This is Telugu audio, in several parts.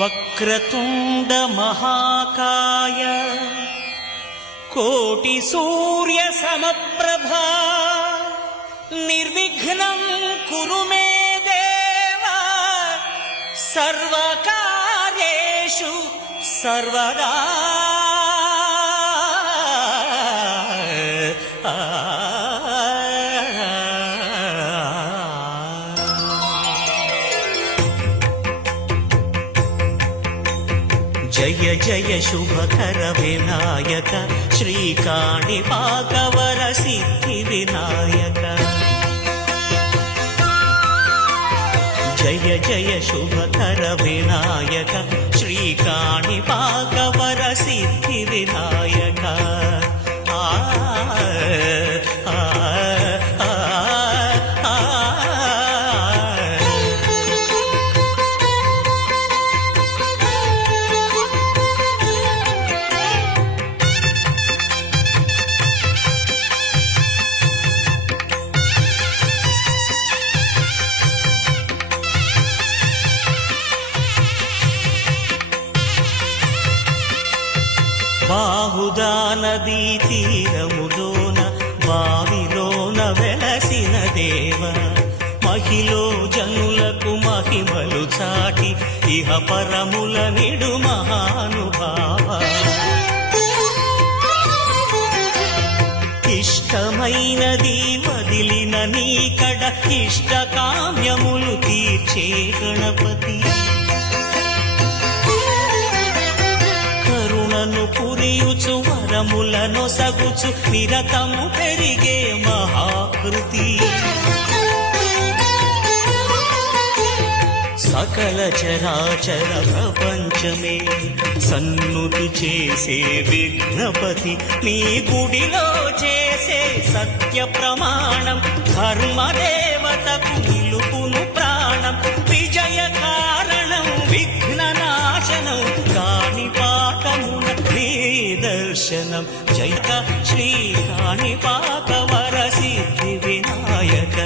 వక్రతుండ మహాకాయ కోటి సూర్య సమప్రభా నిర్విఘ్నం కురు మే దేవ సర్వకార్యేషు సర్వదా. జయ జయ శుభకర వినాయక శ్రీకాణిపాకవర సిద్ధి వినాయక. జయ జయ శుభకర వినాయక శ్రీకాణిపాకవర సిద్ధి వినాయక. బాహుదా నదీ తీరములోన బావిలోన వెలసిన దేవ మహిలో జనులకు మహిమలు చాటి ఇహ పరముల నిడు మహానుభావ. ఇష్టమైనది వదిలిన నీకడ ఇష్ట కామ్యములు తీర్చే గణపతి. కరుణను పురియుచు వరములను సగుచు నిరతము పెరిగే మహాకృతి. సకల చరాచర ప్రపంచమే సన్నుతి చేసే విఘ్నపతి నీ గుడిలో చేసే సత్య ప్రమాణం ధర్మదేవతకు నిలుపును ప్రాణం. విజయ కారణం విఘ్న నాశనం కాణిపాకమున నీ దర్శనం. జయ శ్రీ కాణిపాకవర సిద్ధి వినాయక.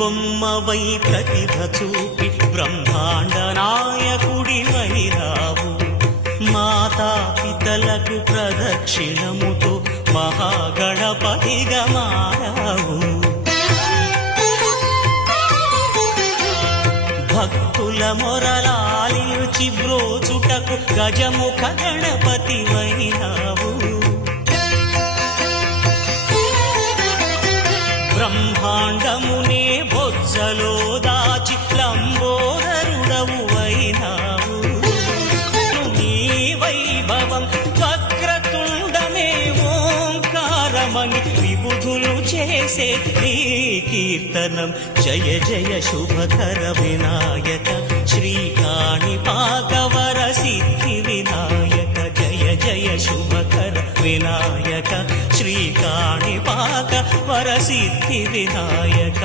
బొమ్మవై ప్రతిభ చూపి బ్రహ్మాండ నాయకుడి వైరావు. మాతాపితలకు ప్రదక్షిణముతో మహాగణపతిగా మారావు. భక్తుల మొరలాలించి బ్రోచుటకు గజముఖ గణపతి వైరావు. బ్రహ్మాండమునే బొజ్జలో దాచి లంబోదరుడవు అయినావు. నీ వైభవం వక్రతుండమే ఓంకారమని విబుధులు చేసే నీ కీర్తనం. జయ జయ శుభకర వినాయక శ్రీకాణిపాకవర సిద్ధి వినాయక. జయ జయ శుభకర వినాయక శ్రీకాణిపాకవర సిద్ధి వినాయక.